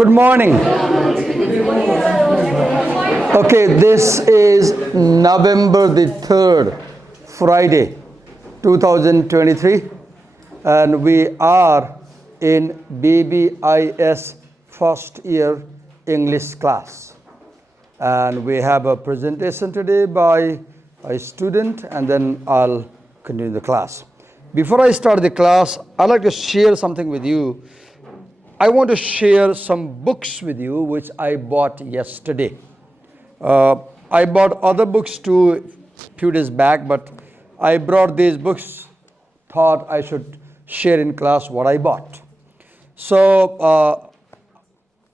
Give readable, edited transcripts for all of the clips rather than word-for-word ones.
Good morning. Okay, this is November the 3rd, Friday, 2023, and we are in BBIS first year English class. And we have a presentation today by a student, and then I'll continue the class. Before I start the class, I'd like to share something with you. I want to share some books with you which I bought yesterday. I bought other books too a few days back, but I brought these books, thought I should share in class what I bought. So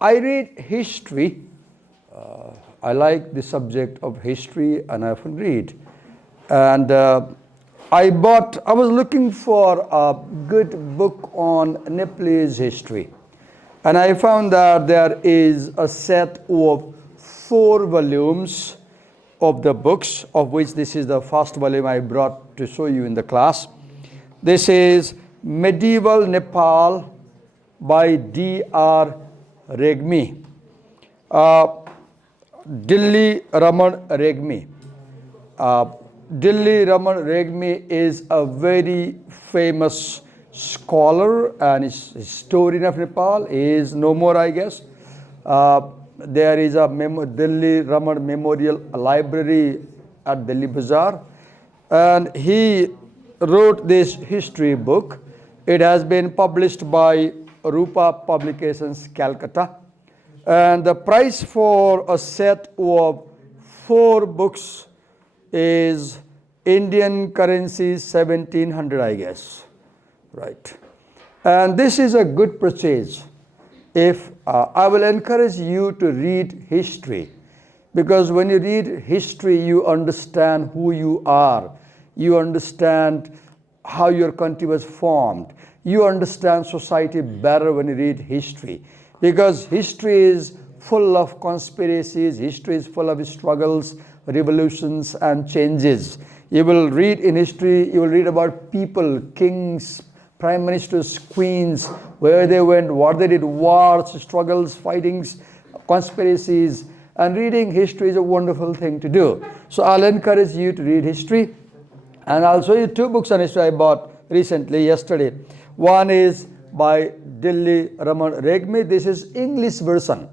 I read history. I like the subject of history and I often read. And I was looking for a good book on Nepalese history. And I found that there is a set of 4 volumes of the books, of which this is the first volume I brought to show you in the class. This is Medieval Nepal by D.R. Regmi. Dilli Raman Regmi. Dilli Raman Regmi is a very famous scholar and historian of Nepal. He is no more, I guess. There is a Dilli Raman Memorial Library at Delhi Bazaar, and he wrote this history book. It has been published by Rupa Publications, Calcutta, and the price for a set of 4 books is Indian currency 1700, I guess. Right. And this is a good purchase. If I will encourage you to read history, because when you read history, you understand who you are. You understand how your country was formed. You understand society better when you read history, because history is full of conspiracies. History is full of struggles, revolutions, and changes. You will read in history, you will read about people, kings, prime ministers, queens, where they went, what they did, wars, struggles, fightings, conspiracies. And reading history is a wonderful thing to do. So I'll encourage you to read history. And I'll show you 2 books on history I bought recently, yesterday. One is by Dilli Raman Regmi. This is English version.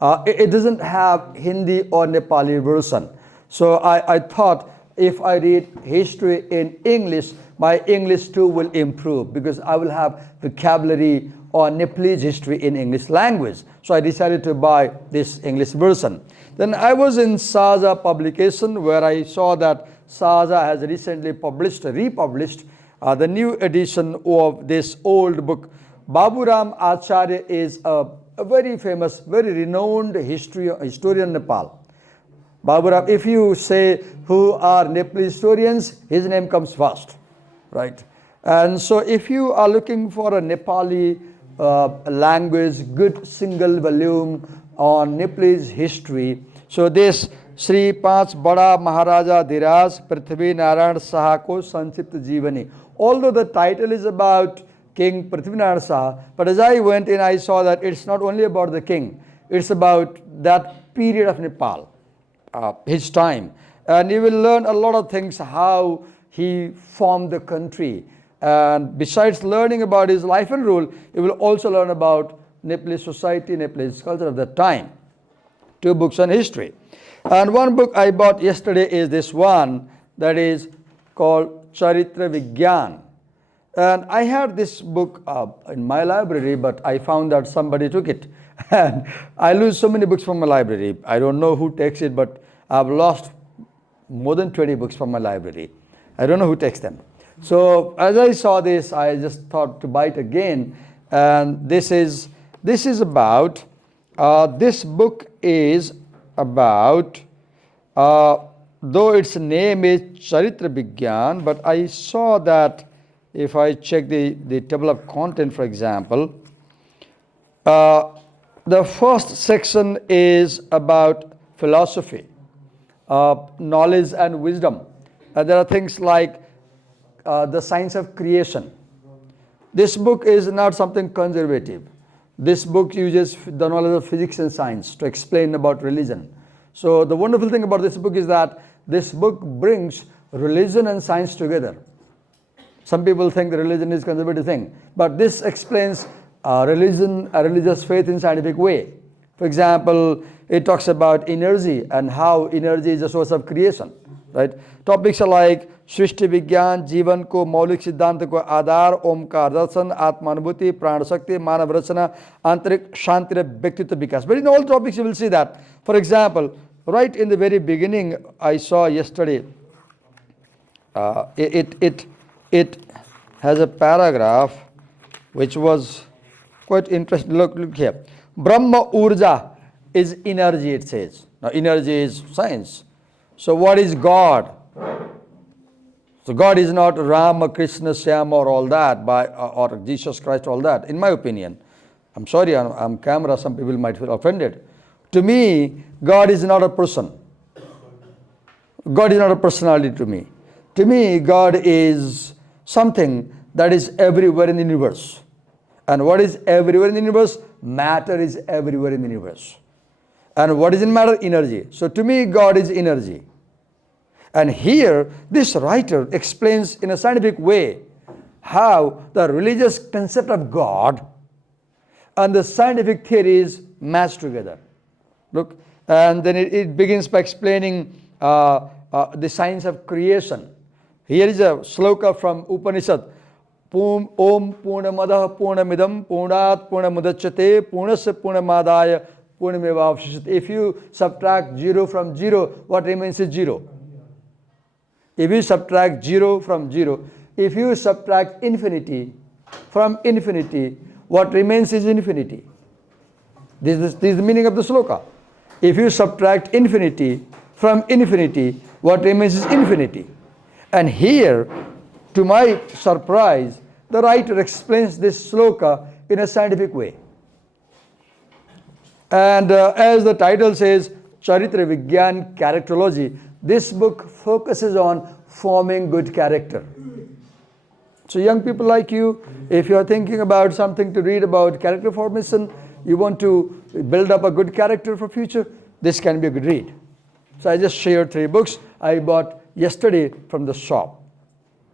It doesn't have Hindi or Nepali version. So I thought if I read history in English, my English too will improve, because I will have vocabulary on Nepalese history in English language. So I decided to buy this English version. Then I was in Saja publication, where I saw that Saja has recently republished the new edition of this old book. Baburam Acharya is a very famous, very renowned historian in Nepal. Baburam, if you say who are Nepalese historians, his name comes first. Right. And so if you are looking for a Nepali language, good single volume on Nepalese history, so this Sri Panch Bada Maharaja Dhiraj Prithvi Narayan Saha ko Sanchipta Jivani. Although the title is about King Prithvi Narayan Saha, but as I went in, I saw that it's not only about the king, it's about that period of Nepal, his time. And you will learn a lot of things, how he formed the country. And besides learning about his life and rule, you will also learn about Nepalese society, Nepalese culture of that time. 2 books on history. And one book I bought yesterday is this one, that is called Charitra Vigyan. And I had this book in my library, but I found that somebody took it. And I lose so many books from my library. I don't know who takes it, but I've lost more than 20 books from my library. I don't know who takes them. So as I saw this, I just thought to buy it again. And this about, this book is about, though its name is Charitra Vigyan, but I saw that if I check the table of content, for example, the first section is about philosophy, knowledge and wisdom. There are things like the science of creation. This book is not something conservative. This book uses the knowledge of physics and science to explain about religion. So the wonderful thing about this book is that this book brings religion and science together. Some people think the religion is a conservative thing, but this explains religion, a religious faith in scientific way. For example, it talks about energy and how energy is a source of creation. Right? Topics are like सृष्टि विज्ञान, जीवन को मौलिक सिद्धांत को आधार, ओमकार दर्शन, आत्मानुभूति, प्राण शक्ति, मानव रचना, आंतरिक शांति, व्यक्तित्व विकास. But in all topics you will see that. For example, right in the very beginning, I saw yesterday, it has a paragraph which was quite interesting. Look here. Brahma Urja is energy, it says. Now energy is science. So what is God? So God is not Rama, Krishna, Shyam or all that, or Jesus Christ, all that, in my opinion. I'm sorry, I'm camera, some people might feel offended. To me, God is not a person. God is not a personality to me. To me, God is something that is everywhere in the universe. And what is everywhere in the universe? Matter is everywhere in the universe. And what is in matter? Energy. So to me, God is energy. And here, this writer explains in a scientific way how the religious concept of God and the scientific theories match together. Look, and then it begins by explaining the science of creation. Here is a sloka from Upanishad. Om Purnamadaha Purnamidam Purnat Purnamudachyate Purnasya Purnamadaya Purnamevavashishyate. If you subtract 0 from 0, what remains is 0. If you subtract 0 from 0, if you subtract infinity from infinity, what remains is infinity. This is the meaning of the sloka. If you subtract infinity from infinity, what remains is infinity. And here, to my surprise, the writer explains this sloka in a scientific way. And as the title says, Charitra Vigyan Characterology, this book focuses on forming good character. So young people like you, if you are thinking about something to read about character formation, you want to build up a good character for future, this can be a good read. So I just shared 3 books I bought yesterday from the shop.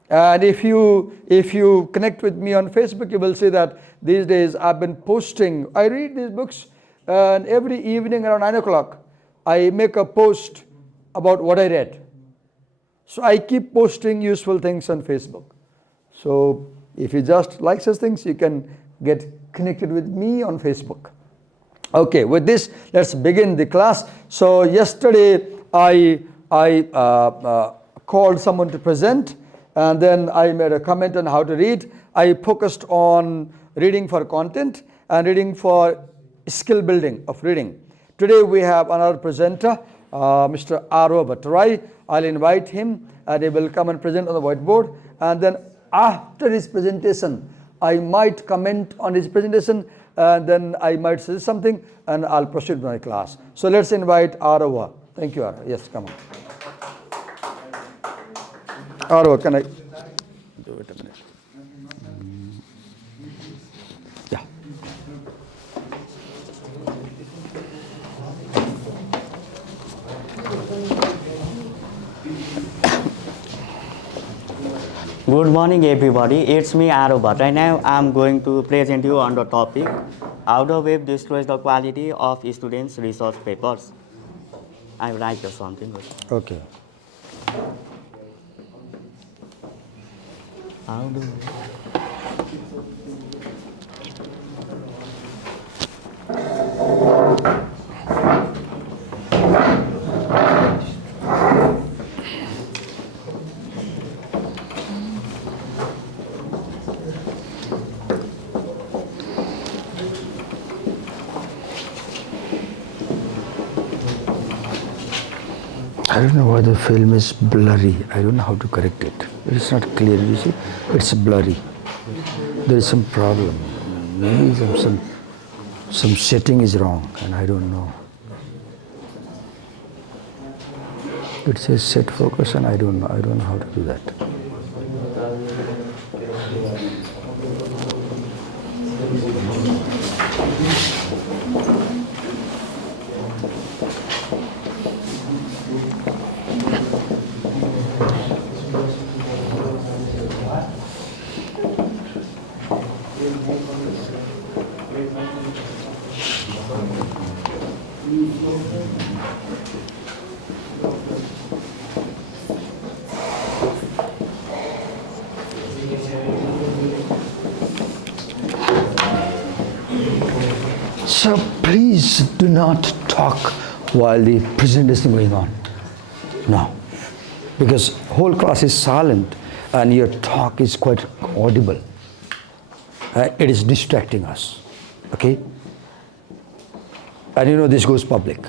And if you connect with me on Facebook, you will see that these days I've been posting, I read these books, and every evening around 9 o'clock, I make a post about what I read. So I keep posting useful things on Facebook. So if you just like such things, you can get connected with me on Facebook. Okay, with this, let's begin the class. So yesterday I called someone to present, and then I made a comment on how to read. I focused on reading for content and reading for skill building of reading. Today we have another presenter, Mr. R.O. Bhattarai. I'll invite him and he will come and present on the whiteboard. And then after his presentation, I might comment on his presentation and then I might say something and I'll proceed with my class. So let's invite R.O. Thank you, R.O. Yes, come on. R.O., can I? Do it a minute. Yeah. Good morning, everybody. It's me, R.O. Right now, I'm going to present you on the topic, how the web destroys the quality of students' research papers. I write something. Okay. How do I don't know why the film is blurry. I don't know how to correct it. It's not clear, you see? It's blurry. There is some problem. Maybe some setting is wrong and I don't know. It says set focus and I don't know how to do that. So please do not talk while the presentation is going on. No, because whole class is silent and your talk is quite audible. It is distracting us. Okay? And you know this goes public.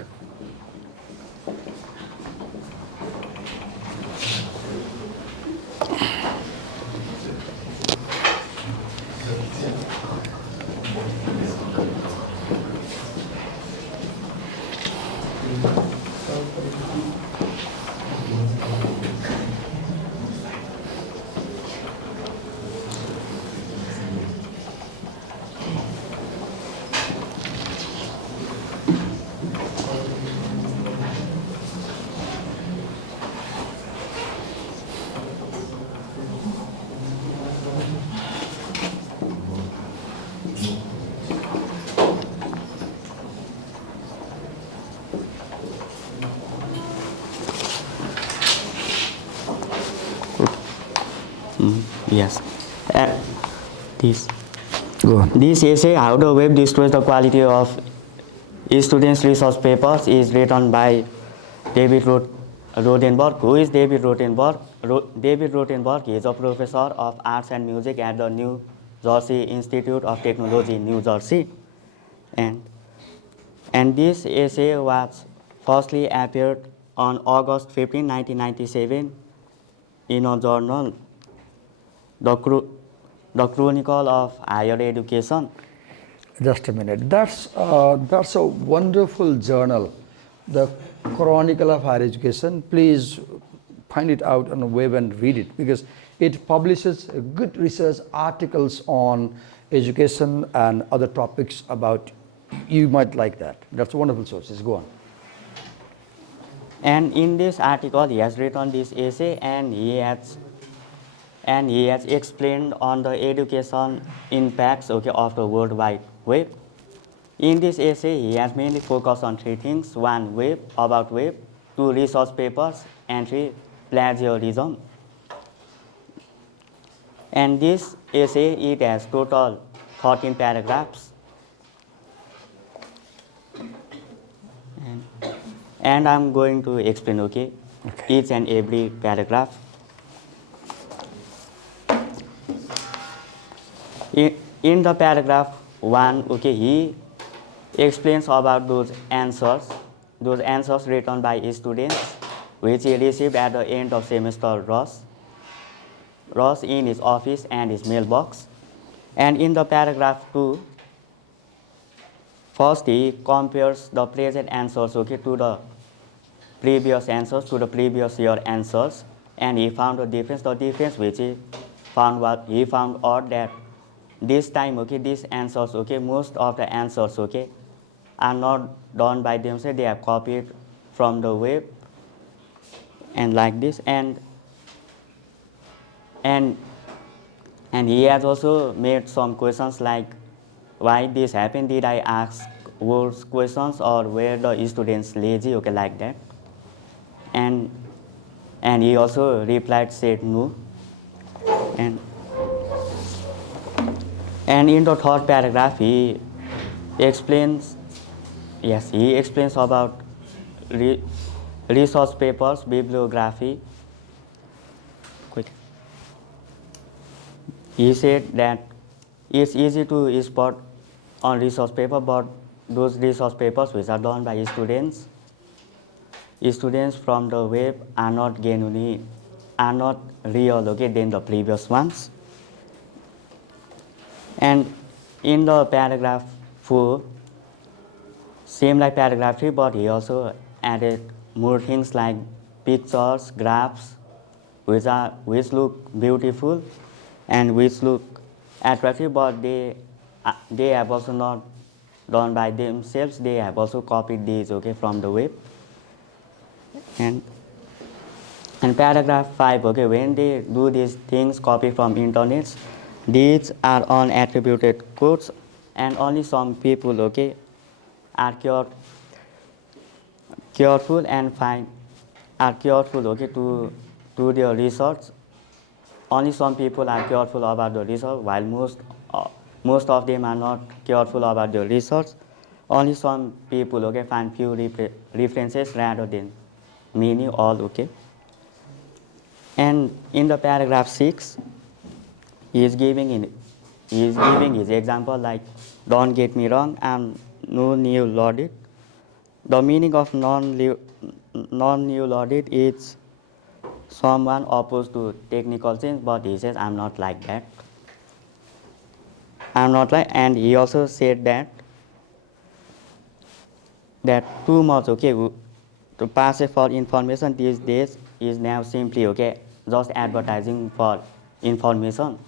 Yes. This. Go on. This essay, How the Web Destroys the Quality of Students' Research Papers, is written by David Rothenberg. Who is David Rothenberg? David Rothenberg is a professor of arts and music at the New Jersey Institute of Technology, New Jersey. And this essay was firstly appeared on August 15, 1997 in a journal, the Chronicle of Higher Education. Just a minute. That's a wonderful journal, the Chronicle of Higher Education. Please find it out on the web and read it, because it publishes good research articles on education and other topics about. You might like that. That's a wonderful sources. Go on. And in this article, he has written this essay, and he has explained on the education impacts of the World Wide Web. In this essay, he has mainly focused on three things: one, web, about web; two, research papers; and three, plagiarism. And this essay, it has total 13 paragraphs. And I'm going to explain, each and every paragraph. In the paragraph 1, he explains about those answers written by students, which he received at the end of semester Ross in his office and his mailbox. And in the paragraph 2, first he compares the present answers to the previous answers, to the previous year answers, and he found the difference which he found out that this time these answers most of the answers are not done by themselves, they are copied from the web, and like this. And he has also made some questions like, why this happened, did I ask worse questions, or were the students lazy, like that. And he also replied, said no. And in the third paragraph, he explains about resource papers, bibliography. He said that it's easy to spot on resource paper, but those resource papers which are done by students from the web are not genuine, are not real than the previous ones. And in the paragraph 4, same like paragraph 3, but he also added more things like pictures, graphs, which look beautiful and which look attractive, but they have also not done by themselves. They have also copied these from the web. And paragraph 5, when they do these things, copy from internets, these are unattributed quotes, and only some people, okay, are careful and are careful, okay, to do their research. Only some people are careful about the research, while most of them are not careful about the research. Only some people, okay, find few references rather than many, all, okay. And in the paragraph 6, he is giving his example like, don't get me wrong, I'm no new loaded. The meaning of non-new loaded is someone opposed to technical sense, but he says, I'm not like that. I'm not like, and he also said that too much, okay, to pass it for information these days is now simply, okay, just advertising for information.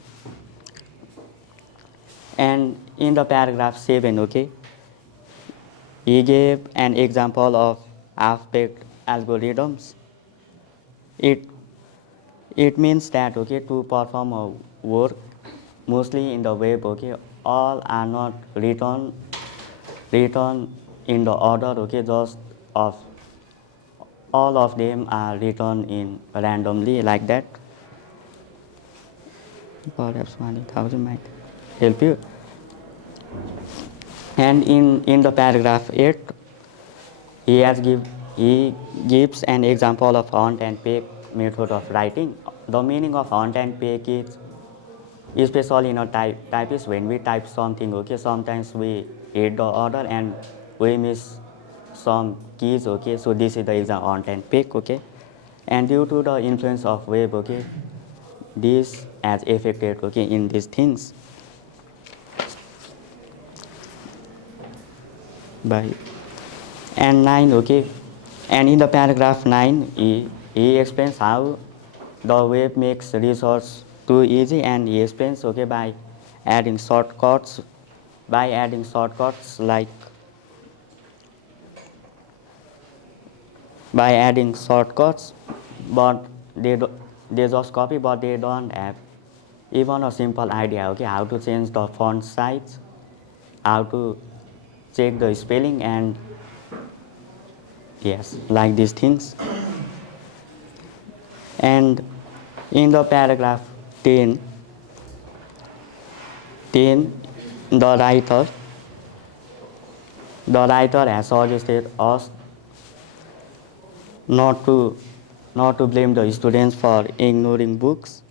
And in the paragraph 7, okay, he gave an example of half-baked algorithms. It means that, okay, to perform a work, mostly in the web, okay, all are not written in the order, okay, just of all of them are written in randomly like that. Perhaps 1,000 might help you. And in the paragraph 8, he gives an example of hunt and peck method of writing. The meaning of hunt and peck is, especially in a type is when we type something, okay, sometimes we hit the order and we miss some keys, okay, so this is the example hunt and peck, okay. And due to the influence of web, okay, this has affected, okay, in these things. By and 9, okay, and in the paragraph 9, he explains how the web makes research too easy, and he explains, okay, by adding shortcuts like by adding shortcuts, but they just copy, but they don't have even a simple idea, okay, how to change the font size, how to check the spelling, and yes, like these things. And in the paragraph 10, the writer has suggested us not to blame the students for ignoring books.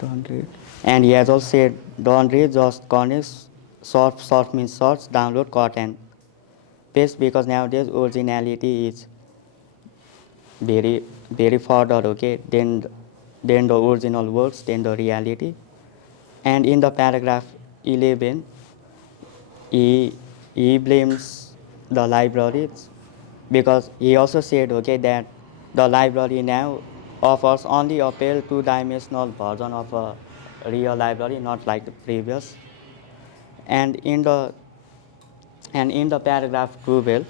Don't read. And he has also said, don't read, just connect. Short means shorts, download, cut and paste, because nowadays originality is very further, okay, then the original works, then the reality. And in the paragraph 11, he blames the libraries, because he also said, okay, that the library now offers only a pale two-dimensional version of a real library, not like the previous. And in the paragraph 12,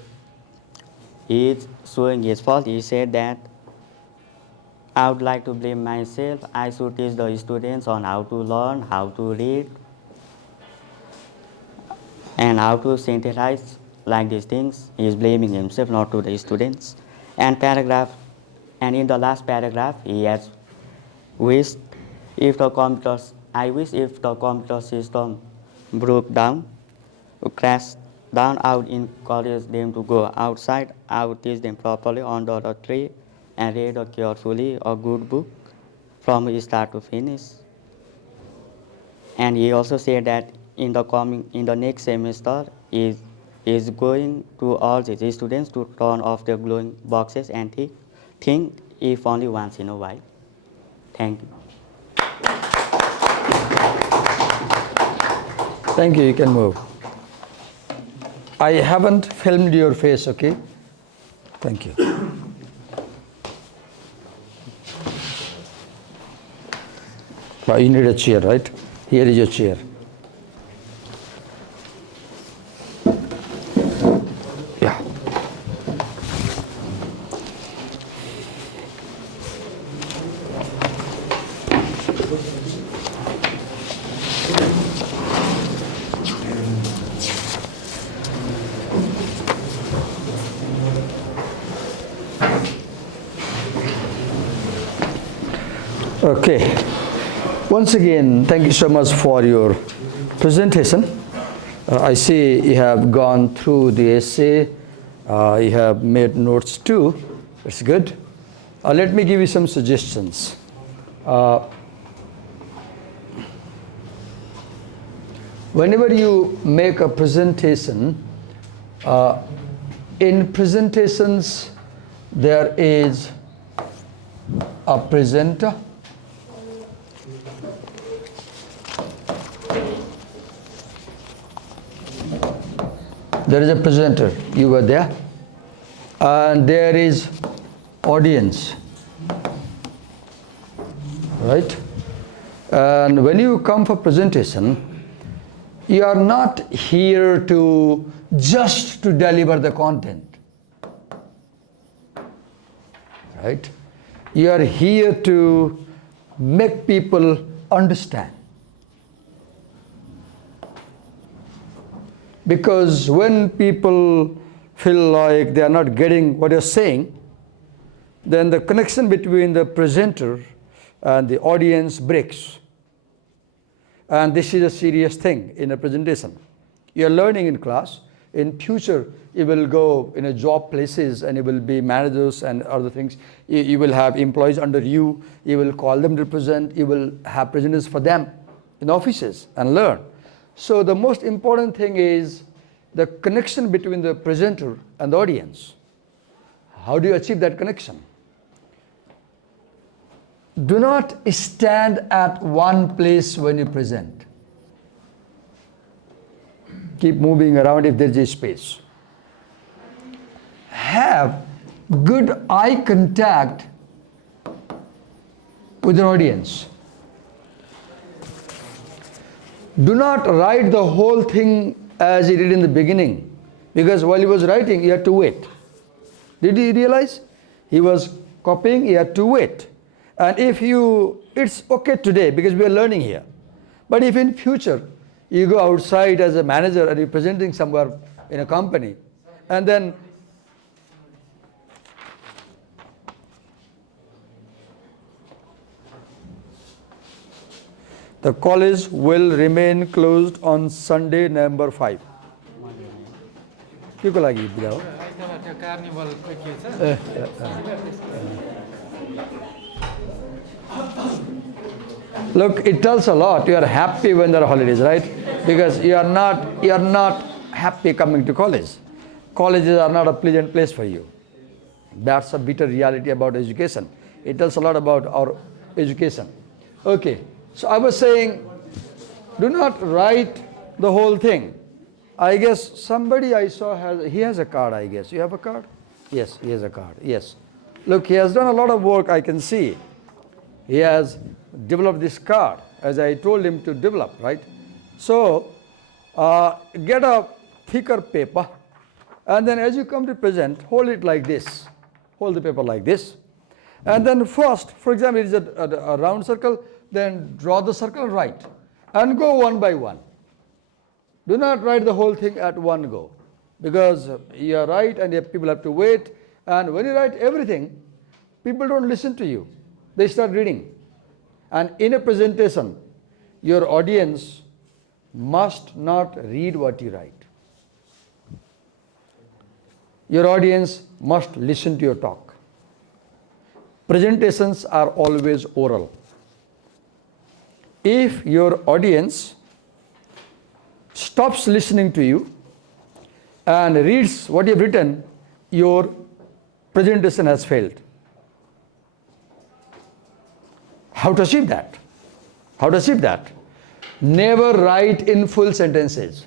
he is showing his fault. He said that I would like to blame myself. I should teach the students on how to learn, how to read, and how to synthesize like these things. He is blaming himself, not to the students. And in the last paragraph, he has wished I wish if the computer system broke down, crashed down, I would encourage them to go outside. I would teach them properly under a tree and read carefully a good book from start to finish. And he also said that in the next semester is going to urge his students to turn off their glowing boxes and think if only once in a while. Thank you. Thank you. You can move. I haven't filmed your face, okay? Thank you. But you need a chair, right? Here is your chair. Yeah. Okay. Once again, thank you so much for your presentation. I see you have gone through the essay. You have made notes too. That's good. Let me give you some suggestions. Whenever you make a presentation, in presentations there is a presenter, there is a presenter, you were there, and there is audience, right? And when you come for presentation, you are not here to just to deliver the content, right? You are here to make people understand. Because when people feel like they are not getting what you're saying, then the connection between the presenter and the audience breaks. And this is a serious thing in a presentation. You're learning in class. In future, you will go in a job places and you will be managers and other things. You will have employees under you. You will call them to present. You will have presenters for them in offices and learn. So the most important thing is the connection between the presenter and the audience. How do you achieve that connection? Do not stand at one place when you present. Keep moving around if there is a space. Have good eye contact with your audience. Do not write the whole thing as he did in the beginning, because while he was writing, he had to wait. Did he realize? He was copying, he had to wait. And if it's okay today because we are learning here. But if in future you go outside as a manager and you're presenting somewhere in a company, and then the college will remain closed on Sunday, November 5. के को लागि बिदा हो? Look, it tells a lot. You are happy when there are holidays, right? Because you are not happy coming to college. Colleges are not a pleasant place for you. That's a bitter reality about education. It tells a lot about our education. Okay, so I was saying, do not write the whole thing. I guess somebody I saw has a card, I guess. You have a card? Yes, he has a card. Yes. Look, he has done a lot of work, I can see. He has developed this card as I told him to develop, right? So get a thicker paper, and then as you come to present, hold it like this. Hold the paper like this. And then first, for example, it is a round circle, then draw the circle and write. And go one by one. Do not write the whole thing at one go, because you are right and people have to wait. And when you write everything, people don't listen to you. They start reading. And in a presentation, your audience must not read what you write. Your audience must listen to your talk. Presentations are always oral. If your audience stops listening to you and reads what you have written, your presentation has failed. How to achieve that? How to achieve that? Never write in full sentences.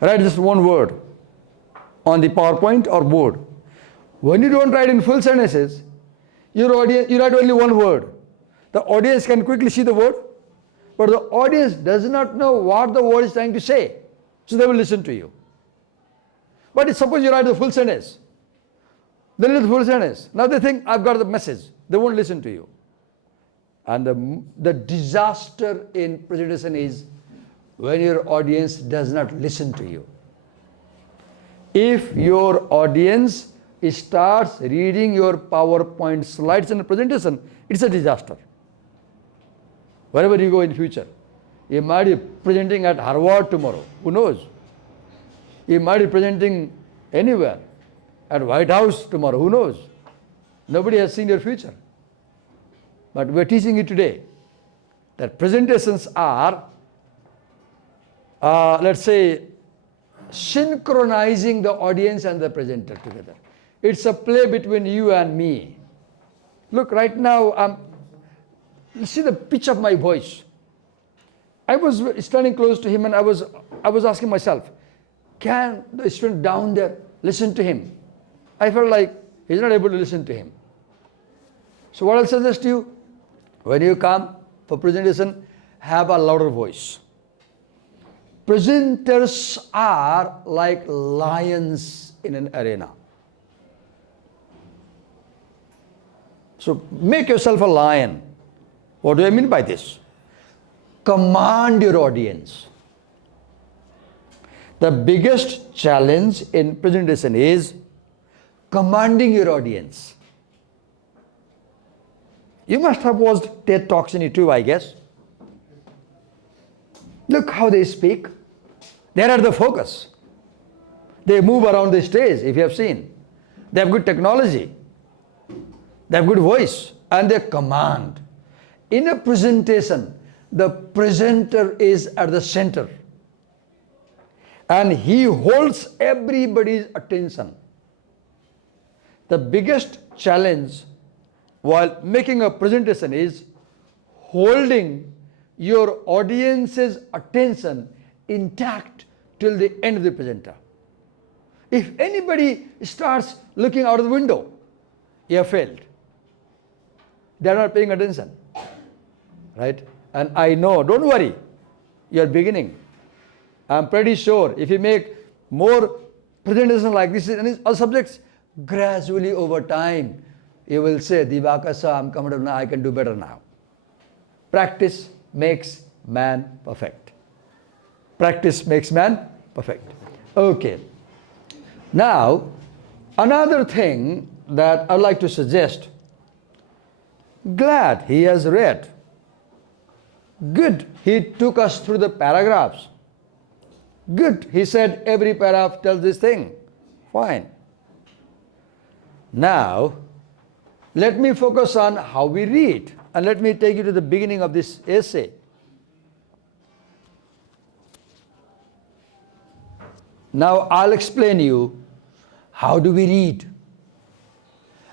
Write just one word on the PowerPoint or board. When you don't write in full sentences, your audience, you write only one word. The audience can quickly see the word, but the audience does not know what the word is trying to say, so they will listen to you. But suppose you write the full sentence, they read the full sentence. Now they think, I've got the message. They won't listen to you. And the disaster in presentation is when your audience does not listen to you. If your audience starts reading your PowerPoint slides and presentation, it's a disaster. Wherever you go in future, you might be presenting at Harvard tomorrow, who knows? You might be presenting anywhere, at White House tomorrow, who knows? Nobody has seen your future. But we're teaching you today that presentations are, let's say, synchronizing the audience and the presenter together. It's a play between you and me. Look, right now, see the pitch of my voice. I was standing close to him and I was asking myself, can the student down there listen to him? I felt like he's not able to listen to him. So what I'll suggest you, when you come for presentation, have a louder voice. Presenters are like lions in an arena. So make yourself a lion. What do I mean by this? Command your audience. The biggest challenge in presentation is commanding your audience. You must have watched TED Talks in YouTube, I guess. Look how they speak. They are the focus. They move around the stage, if you have seen. They have good technology. They have good voice. And they command. In a presentation, the presenter is at the center. And he holds everybody's attention. The biggest challenge while making a presentation is holding your audience's attention intact till the end of the presenter. If anybody starts looking out of the window, you have failed. They are not paying attention. Right? And I know, don't worry, you are beginning. I'm pretty sure if you make more presentations like this in all subjects, gradually over time, you will say, Divakar sir, I'm comfortable now, I can do better now. Practice makes man perfect. Practice makes man perfect. Okay. Now, another thing that I'd like to suggest, glad he has read. Good, he took us through the paragraphs. Good, he said every paragraph tells this thing. Fine. Now, let me focus on how we read. And let me take you to the beginning of this essay. Now, I'll explain you how do we read.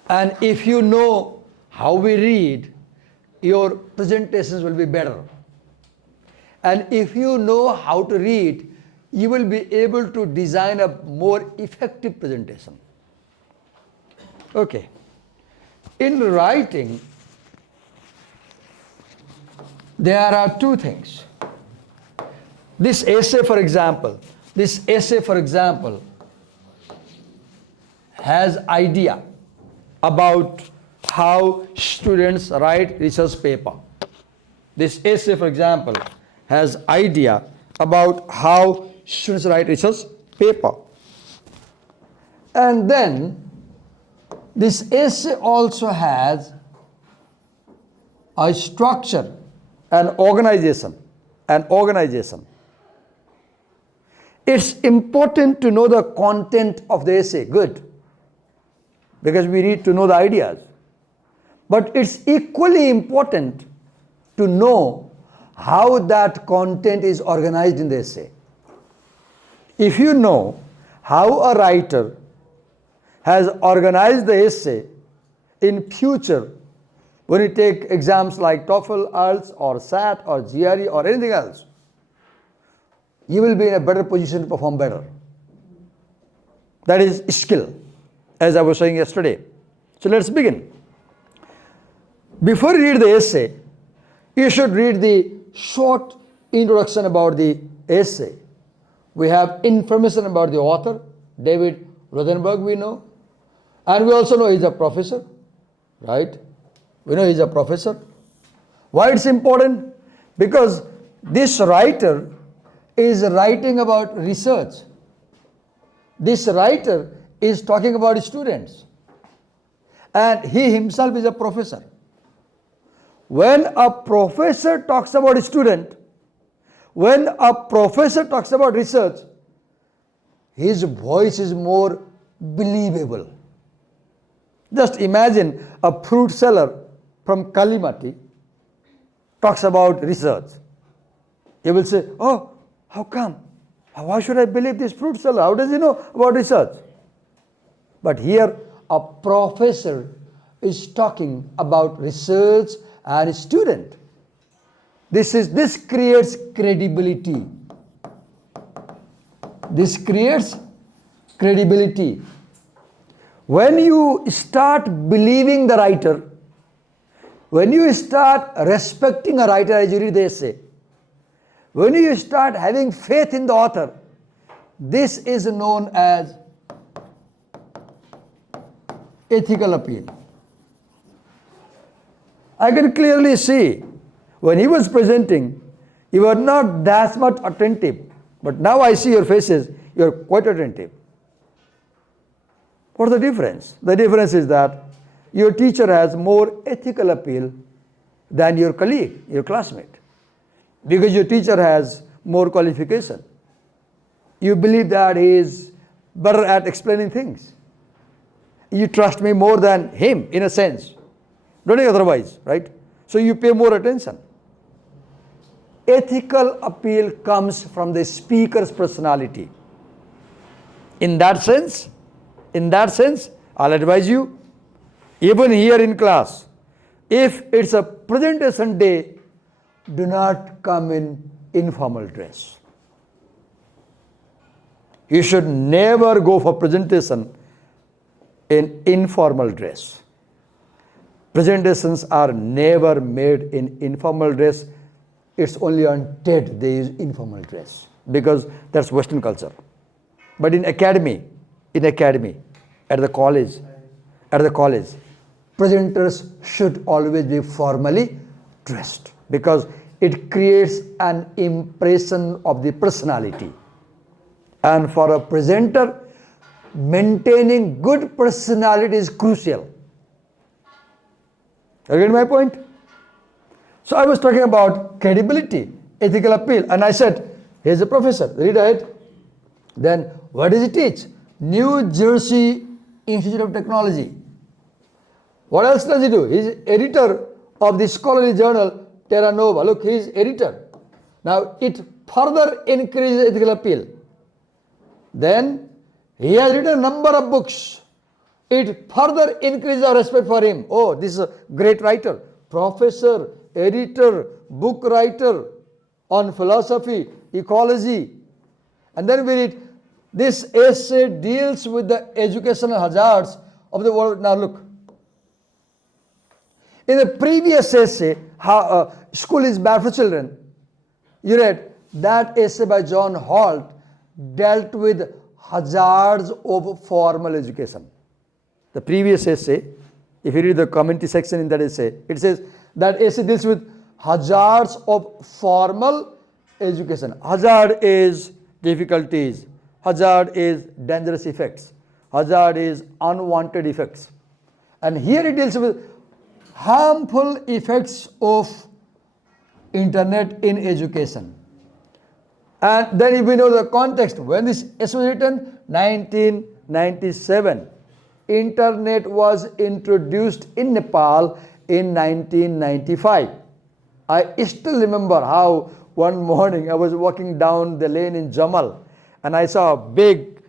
And if you know how we read, your presentations will be better. And if you know how to read, you will be able to design a more effective presentation. Okay. In writing, there are two things. This essay, for example, has idea about how students write research paper. This essay, for example, has idea about how students write research paper. And then this essay also has a structure, an organization. It's important to know the content of the essay, good, because we need to know the ideas. But it's equally important to know how that content is organized in the essay. If you know how a writer has organized the essay, in future, when you take exams like TOEFL, IELTS, or SAT, or GRE, or anything else, you will be in a better position to perform better. That is skill, as I was saying yesterday. So let's begin. Before you read the essay, you should read the short introduction about the essay. We have information about the author, David Rothenberg, we know. And we also know he's a professor, right? We know he's a professor. Why it's important? Because this writer is writing about research. This writer is talking about students. And he himself is a professor. When a professor talks about a student, when a professor talks about research, his voice is more believable. Just imagine a fruit seller from Kalimati talks about research. He will say, oh, how come? Why should I believe this fruit seller? How does he know about research? But here a professor is talking about research and student. This creates credibility. This creates credibility. When you start believing the writer, when you start respecting a writer as you read the essay, when you start having faith in the author, this is known as ethical appeal. I can clearly see when he was presenting, you were not that much attentive. But now I see your faces, you are quite attentive. What's the difference? The difference is that your teacher has more ethical appeal than your colleague, your classmate. Because your teacher has more qualification. You believe that he is better at explaining things. You trust me more than him, in a sense. Don't you otherwise, right? So you pay more attention. Ethical appeal comes from the speaker's personality. In that sense, I'll advise you, even here in class, if it's a presentation day, do not come in informal dress. You should never go for presentation in informal dress. Presentations are never made in informal dress. It's only on TED they use informal dress because that's Western culture. But in academy, at the college, presenters should always be formally dressed because it creates an impression of the personality. And for a presenter, maintaining good personality is crucial. You get my point? So I was talking about credibility, ethical appeal, and I said, here's a professor, read ahead. Then what does he teach? New Jersey Institute of Technology. What else does he do? He's editor of the scholarly journal Terra Nova. Look, he's editor. Now it further increases ethical appeal. Then he has written a number of books. It further increases our respect for him. Oh, this is a great writer, professor, editor, book writer on philosophy, ecology. And then we read, this essay deals with the educational hazards of the world. Now look, in the previous essay, how school is bad for children, you read that essay by John Holt dealt with hazards of formal education. The previous essay, if you read the commentary section in that essay, it says that essay deals with hazards of formal education. Hazard is difficulties. Hazard is dangerous effects. Hazard is unwanted effects. And here it deals with harmful effects of internet in education. And then if we know the context, when this essay was written, 1997. Internet was introduced in Nepal in 1995. I still remember how one morning I was walking down the lane in Jamal and I saw a big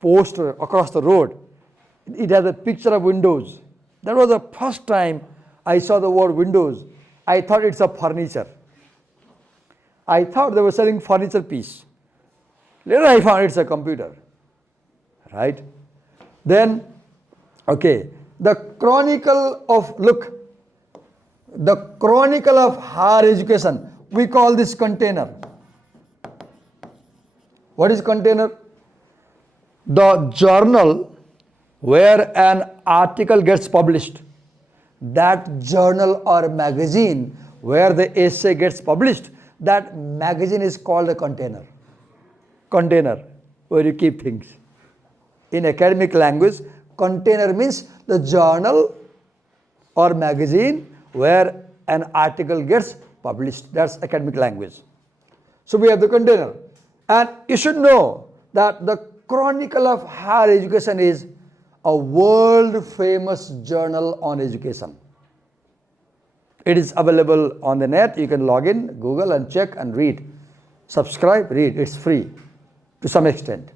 poster across the road. It had a picture of Windows. That was the first time I saw the word Windows. I thought it's a furniture. I thought they were selling furniture piece. Later I found it's a computer, right? Then, okay, the chronicle of higher education, we call this container. What is container? The journal where an article gets published, that journal or magazine where the essay gets published, that magazine is called a container. Container, where you keep things. in academic language, container means the journal or magazine where an article gets published. That's academic language. So we have the container. And you should know that the Chronicle of Higher Education is a world famous journal on education. It is available on the net. You can log in, Google and check and read. Subscribe, read. It's free to some extent.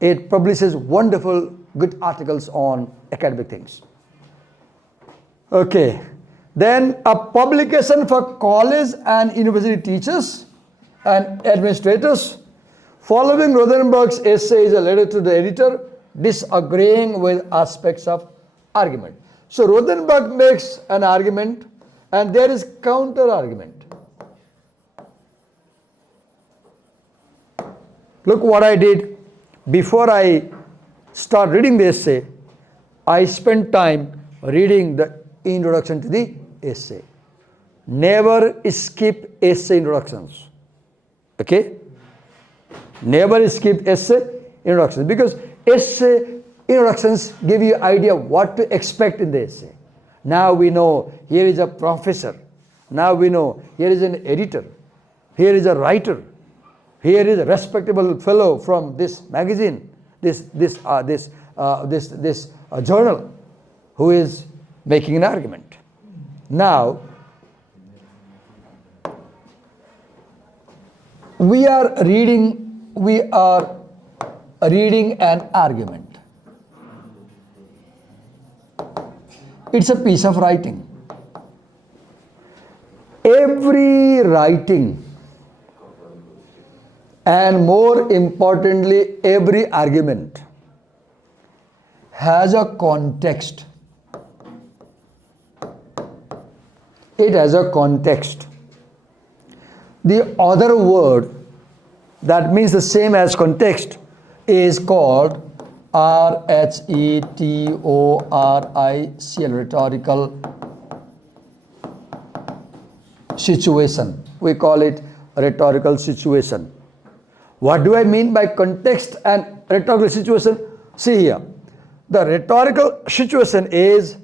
It publishes wonderful, good articles on academic things. Okay. Then a publication for college and university teachers and administrators. Following Rothenberg's essay is a letter to the editor disagreeing with aspects of argument. So Rothenberg makes an argument and there is counter argument. Look what I did. Before I start reading the essay, I spent time reading the introduction to the essay. Never skip essay introductions. Okay? Never skip essay introductions, because essay introductions give you idea what to expect in the essay. Now we know here is a professor. Now we know here is an editor. Here is a writer. Here is a respectable fellow from this magazine, this journal, who is making an argument. Now we are reading an argument. It's a piece of writing. Every writing, and more importantly, every argument has a context. It has a context. The other word that means the same as context is called rhetorical, rhetorical situation. We call it rhetorical situation. What do I mean by context and rhetorical situation? See here. The rhetorical situation is,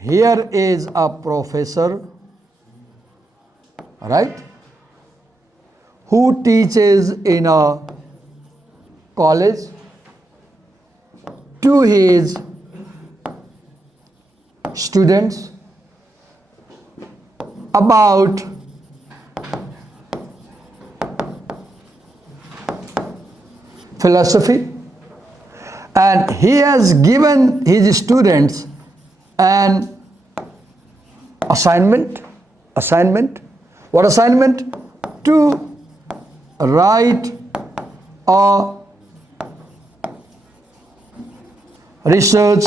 here is a professor, right, who teaches in a college to his students about philosophy, and he has given his students an assignment. What assignment? To write a research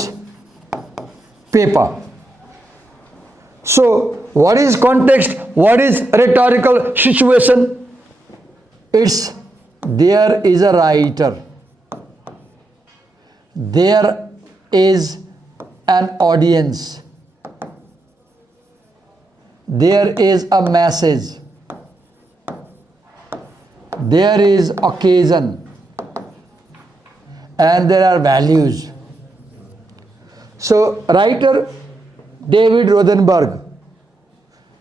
paper. So what is context? What is rhetorical situation? It's, there is a writer, there is an audience, there is a message, there is occasion, and there are values. So writer David Rothenberg.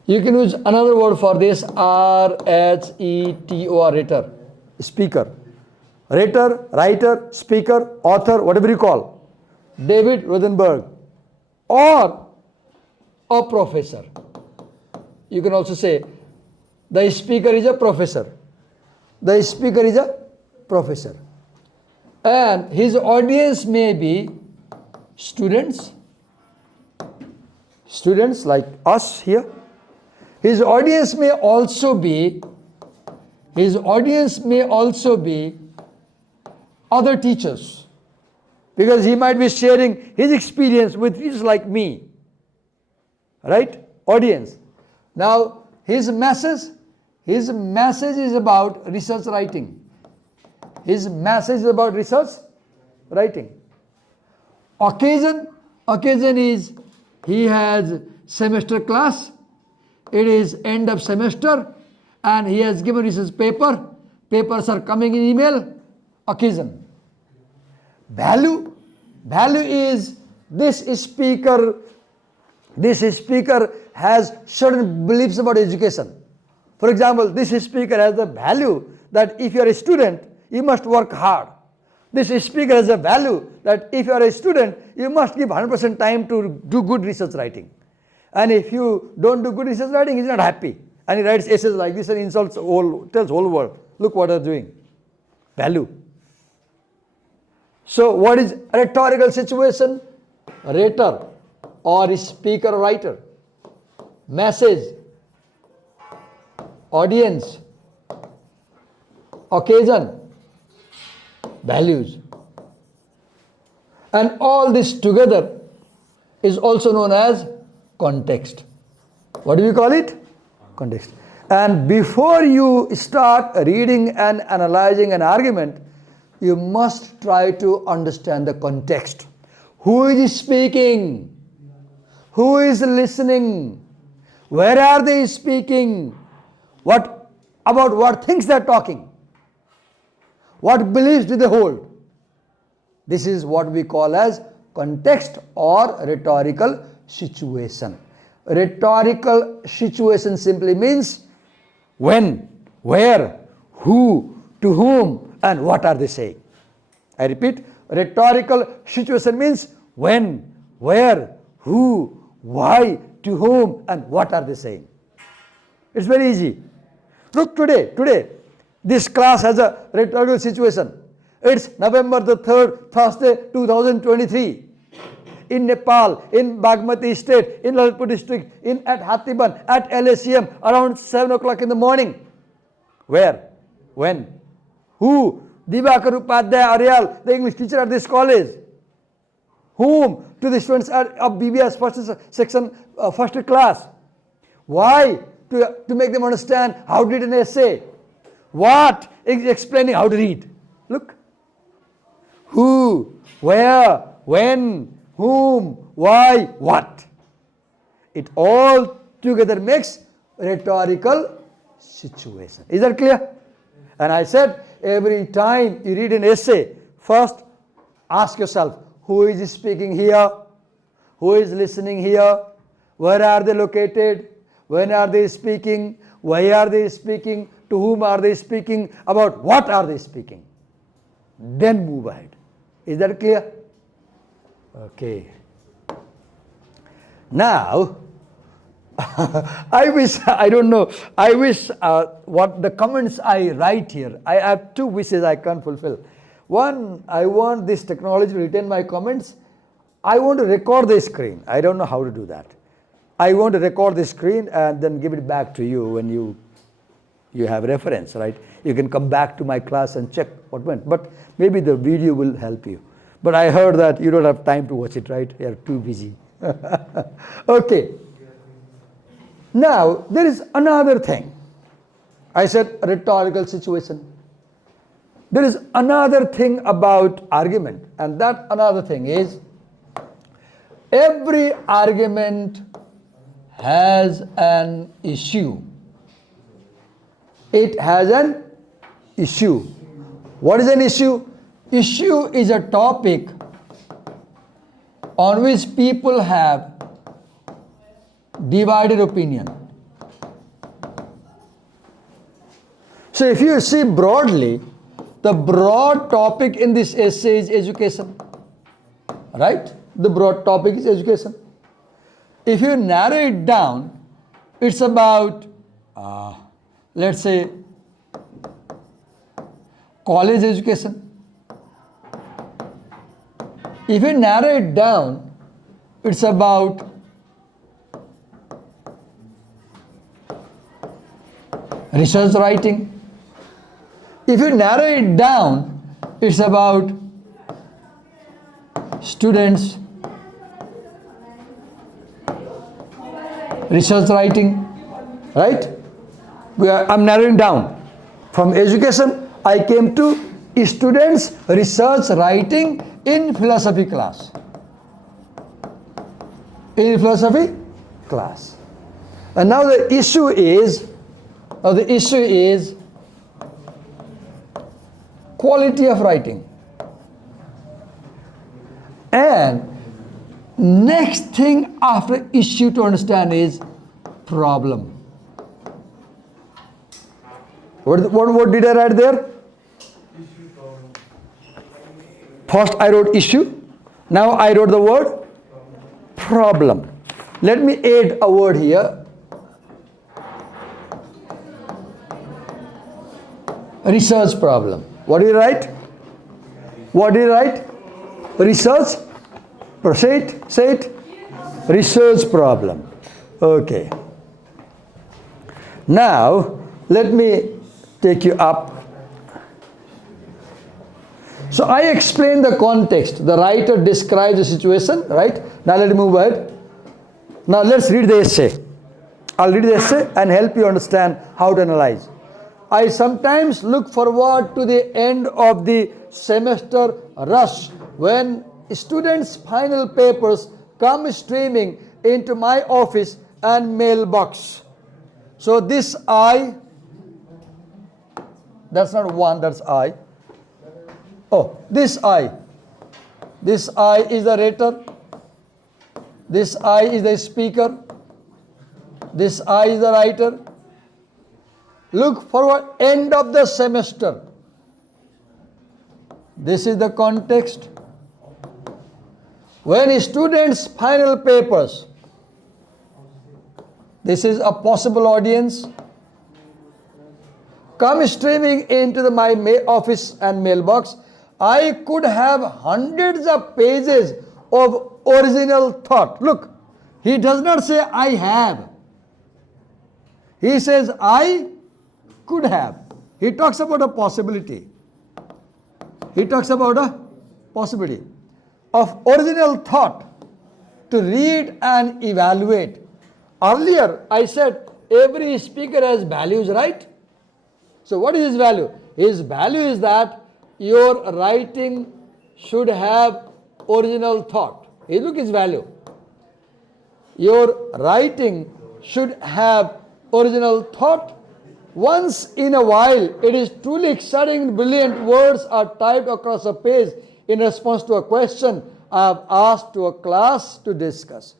You can use another word for this, R-H-E-T-O-R, Rhetor, speaker. Rhetor, writer, speaker, author, whatever you call. David Rothenberg, or a professor. You can also say the speaker is a professor. The speaker is a professor. And his audience may be students like us here. His audience may also be other teachers, because he might be sharing his experience with teachers like me, right? Audience. Now his message is about research writing. His message is about research writing. Occasion is, he has semester class. It is end of semester and he has given research paper. Papers are coming in email. Occasion. Value. Value is this speaker has certain beliefs about education. For example, this speaker has the value that if you are a student, you must work hard. This speaker has a value that if you are a student, you must give 100% time to do good research writing. And if you don't do good research writing, he's not happy. And he writes essays like this and insults tells whole world, look what they're doing. Value. So what is a rhetorical situation? Rhetor or speaker writer. Message. Audience. Occasion. Values. And all this together is also known as context. What do we call it? Context. And before you start reading and analyzing an argument, you must try to understand the context. Who is speaking? Who is listening? Where are they speaking? About what things they are talking? What beliefs do they hold? This is what we call as context or rhetorical situation. Rhetorical situation simply means when, where, who, to whom, and what are they saying. I repeat, rhetorical situation means when, where, who, why, to whom, and what are they saying. It's very easy. Look, today, this class has a rhetorical situation. It's November the 3rd, Thursday, 2023. In Nepal, in Bagmati state, in Lalitpur district, at Hathiban, at LACM, around 7 o'clock in the morning. Where? When? Who? Dibakar Upadhyay Aryal, the English teacher at this college. Whom? To the students of BBIS first class. Why? To make them understand how to read an essay. What? Explaining how to read. Look. Who? Where? When? Whom? Why? What? It all together makes rhetorical situation. Is that clear? And I said, every time you read an essay, first ask yourself, who is speaking here? Who is listening here? Where are they located? When are they speaking? Why are they speaking? To whom are they speaking? About what are they speaking? Then move ahead. Is that clear? Okay. Now, I wish what the comments I write here, I have two wishes I can't fulfill. One, I want this technology to retain my comments. I want to record the screen. I don't know how to do that. I want to record the screen and then give it back to you when you have reference, right? You can come back to my class and check what went. But maybe the video will help you. But I heard that you don't have time to watch it, right? You're too busy. Okay. Now, there is another thing. I said rhetorical situation. There is another thing about argument, and that another thing is every argument has an issue. It has an issue. What is an issue? Issue is a topic on which people have divided opinion. So if you see broadly, the broad topic in this essay is education, right? The broad topic is education. If you narrow it down, it's about, let's say, college education. If you narrow it down, it's about research writing. If you narrow it down, it's about students, research writing, right? I'm narrowing down. From education, I came to students' research writing in philosophy class. In philosophy class. And now the issue is quality of writing. Then, next thing after issue to understand is problem. What did I write there? First I wrote issue. Now I wrote the word problem. Let me add a word here. Research problem. What did you write? What did you write? Research. Say it. Research problem. Okay. Now, let me take you up. So I explained the context. The writer describes the situation, right? Now let me move ahead. Now let's read the essay. I'll read the essay and help you understand how to analyze. I sometimes look forward to the end of the semester rush when students' final papers come streaming into my office and mailbox. So this I, that's not one, that's I. Oh, this I is the rhetor, this I is the speaker, this I is the writer. Look forward, end of the semester. This is the context. When students' final papers, this is a possible audience, come streaming into my office and mailbox, I could have hundreds of pages of original thought. Look, he does not say I have. He says I could have. He talks about a possibility. He talks about a possibility of original thought to read and evaluate. Earlier, I said every speaker has values, right? So what is his value? His value is that your writing should have original thought. Look his value. Your writing should have original thought. Once in a while, it is truly exciting, brilliant words are typed across a page in response to a question I have asked to a class to discuss.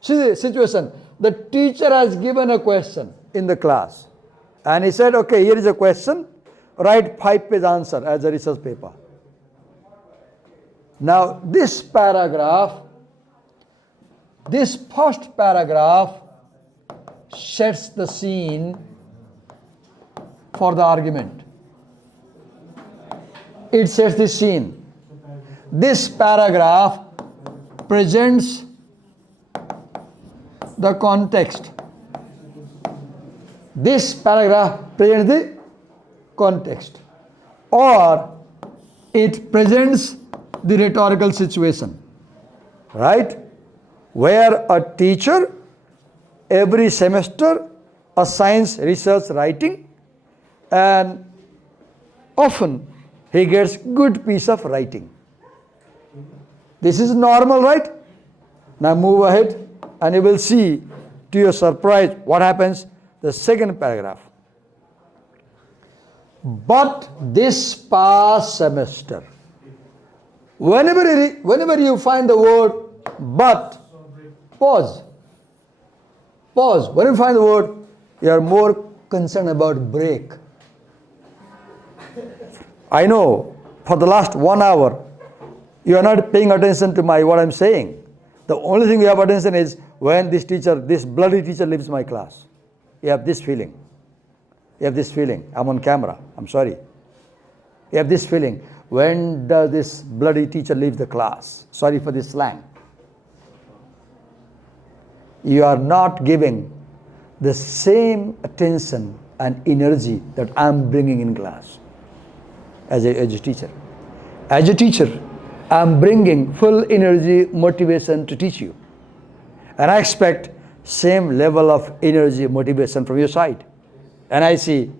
See the situation. The teacher has given a question in the class. And he said, okay, here is a question. Write 5-page answer as a research paper. Now, this paragraph, this first paragraph sets the scene for the argument. It sets the scene. This paragraph presents the context. This paragraph presents the context, or it presents the rhetorical situation, right? Where a teacher every semester assigns research writing, and often he gets good piece of writing. This is normal, right? Now move ahead and you will see, to your surprise, what happens. The second paragraph. But this past semester, whenever you find the word but, pause. When you find the word, you are more concerned about break. I know for the last 1 hour, you are not paying attention to what I'm saying. The only thing you have attention is when this bloody teacher leaves my class. You have this feeling. I'm on camera. I'm sorry. You have this feeling. When does this bloody teacher leave the class? Sorry for this slang. You are not giving the same attention and energy that I'm bringing in class as a teacher. As a teacher, I'm bringing full energy, motivation to teach you. And I expect same level of energy, motivation from your side. And I see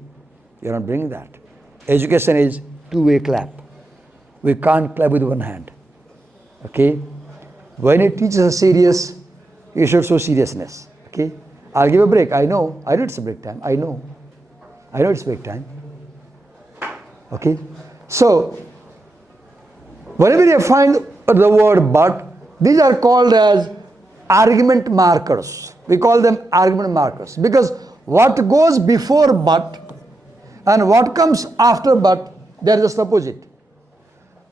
you're not bringing that. Education is two-way clap. We can't clap with one hand. Okay? When a teacher is serious, you should show seriousness. Okay? I'll give a break. I know it's a break time. I know it's break time. Okay? So, whenever you find the word but, These are called as argument markers. We call them argument markers because what goes before but and what comes after but, they are just opposite.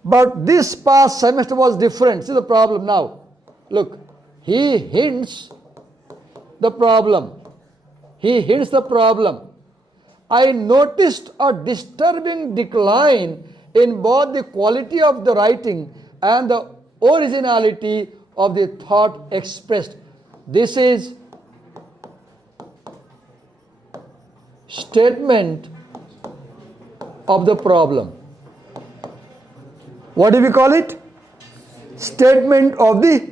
But this past semester was different. See the problem now. Look, he hints the problem. He hints the problem. I noticed a disturbing decline in both the quality of the writing and the originality of the thought expressed. This is statement of the problem. What do we call it? Statement of the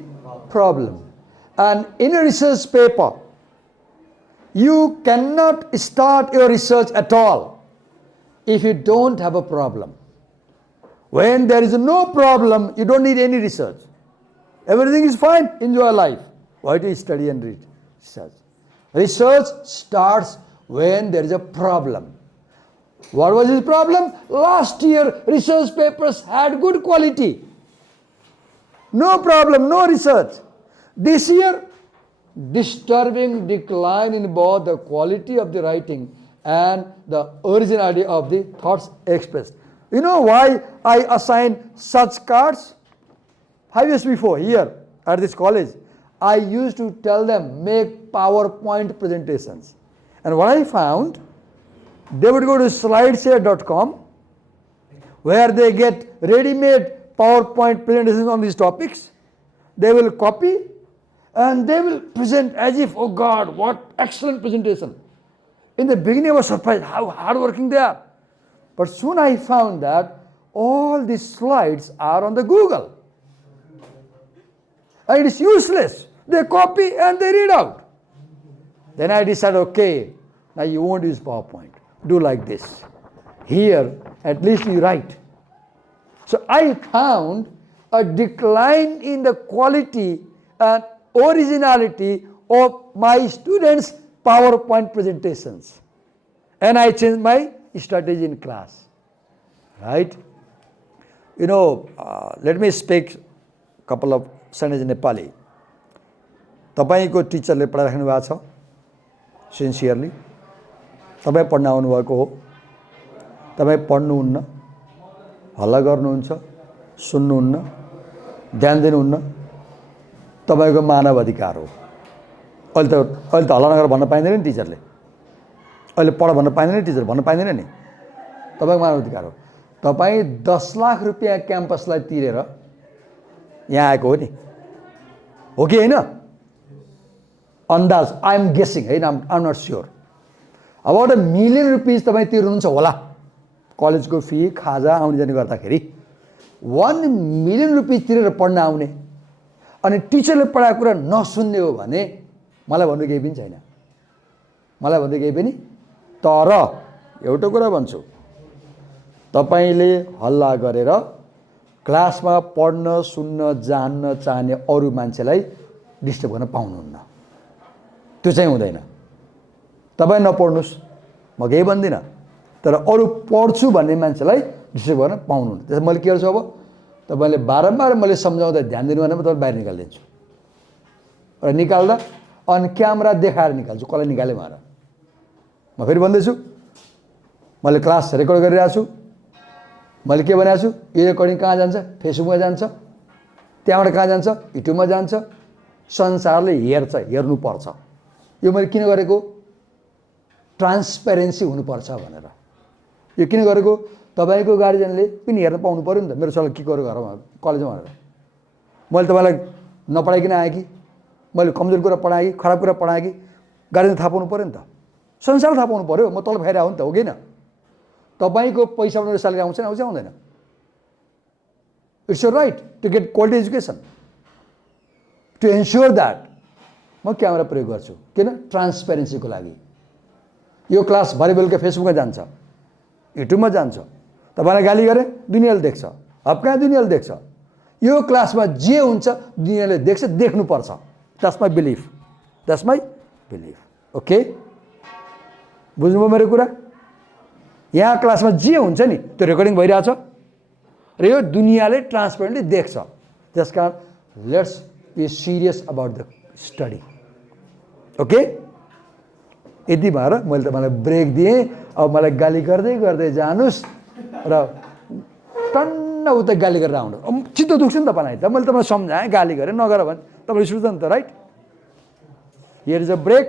problem. And in a research paper, you cannot start your research at all if you don't have a problem. When there is no problem, you don't need any research. Everything is fine, enjoy life. Why do you study and read? Research. Research starts when there is a problem. What was his problem? Last year, research papers had good quality. No problem, no research. This year, disturbing decline in both the quality of the writing and the originality of the thoughts expressed. You know why I assign such cards? 5 years before, here at this college, I used to tell them, make PowerPoint presentations. And what I found, they would go to slideshare.com where they get ready-made PowerPoint presentations on these topics. They will copy and they will present as if, oh God, what excellent presentation. In the beginning I was surprised how hardworking they are. But soon I found that all these slides are on the Google. And it is useless. They copy and they read out. Then I decided, okay, now you won't use PowerPoint. Do like this. Here, at least you write. So I found a decline in the quality and originality of my students' PowerPoint presentations. And I changed my strategy in class. Right? You know, let me speak a couple of sentences in Nepali. तपाईको टिचरले पढाइराख्नु भएको छ sincerely तपाईँ पढ्न आउनुभएको हो तपाईँ पढ्नुहुन्न हल्ला गर्नुहुन्छ सुन्नुहुन्न ध्यान दिनुहुन्न तपाईको मानव अधिकार हो अहिले त हल्ला नगर भन्न पाइँदैन नि टिचरले अहिले पढ भन्न पाइँदैन नि टिचर भन्न पाइँदैन नि तपाईको मानव अधिकार हो तपाईँ 10 लाख रुपैयाँ क्याम्पसलाई तिरेर यहाँ आएको हो नि हो कि हैन अन्दाज आई एम गेसिङ हैन I am not sure about $1 million तपाईँ तिर्नुहुन्छ होला कलेजको फी खाजा आउने जाने गर्दाखेरि $1 million तिरेर पढ्न आउने अनि टिचरले पढाएको कुरा नसुन्ने हो भने मलाई भन्नु केही पनि छैन मलाई भन्नु केही पनि तर एउटा कुरा भन्छु तपाईले हल्ला गरेर क्लासमा पढ्न सुन्न जान्न चाहने अरु मान्छेलाई डिस्टर्ब गर्न पाउनुहुन्न त्यो चाहिँ हुँदैन तपाई नपढ्नुस् म केही भन्दिन तर अरु पढ्छु भन्ने मान्छेलाई डिस्टर्ब गर्न पाउनुहुन्न त्यसैले मैले के गर्छु अब तपाईले बारम्बार मैले सम्झाउँदा ध्यान दिनु भने म तपाईलाई बाहिर निकाल्दिन्छु र निकाल्दा अन क्यामेरा देखाएर निकाल्छु कसलाई निकाले भनेर म फेरि भन्दैछु मैले क्लास रेकर्ड गरिरहेको छु मैले के भनेको छु यो रेकर्डिङ कहाँ जान्छ फेसबुकमा जान्छ त्यहाँबाट कहाँ जान्छ युट्युबमा जान्छ संसारले हेर्नु पर्छ यो मैले किन गरेको ट्रान्सपेरेन्सी हुनुपर्छ भनेर यो किन गरेको तपाईको गार्जियनले पनि हेर्न पाउनु पर्यो नि त मेरो छोराले के गर्यो घरमा कलेजमा भनेर मैले तपाईलाई नपढाइकिन आए कि मैले कमजोर कुरा पढाएँ कि खराब कुरा पढाएँ कि गार्जियन थाहा पाउनु पर्यो नि त संसार थाहा पाउनु पर्यो म तल खाइरहेको हो नि त हो किन तपाईको पैसा बनाउने स्यालेरी आउँछ आउँछ आउँदैन it's your right to get quality education to ensure that म क्यामेरा प्रयोग गर्छु किन ट्रान्सपेरेन्सीको लागि यो क्लास भरे बेलुका फेसबुकमा जान्छ युट्युबमा जान्छ तपाईलाई गाली गरे दुनियाले देख्छ हप्का दुनियाले देख्छ यो क्लासमा जे हुन्छ दुनियाले देख्छ देख्नुपर्छ द्याट्स माई बिलिफ ओके बुझ्नुभयो मेरो कुरा यहाँ क्लासमा जे हुन्छ नि त्यो रेकर्डिङ भइरहेछ र यो दुनियाले ट्रान्सपेरेन्टली देख्छ त्यसकारण let's be serious about the study. Okay, यति भएर मैले तपाईँलाई ब्रेक दिएँ. अब मलाई गाली गर्दै गर्दै जानुहोस् र टन्न उता गाली गरेर आउनु. चित्त दुख्छ नि तपाईँलाई त. मैले तपाईँलाई सम्झाएँ, गाली गरेँ, नगर भने तपाईँले सुन्छ नि त, right? Here is a break.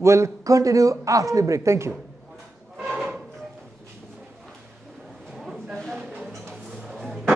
Will continue after the break. Thank you.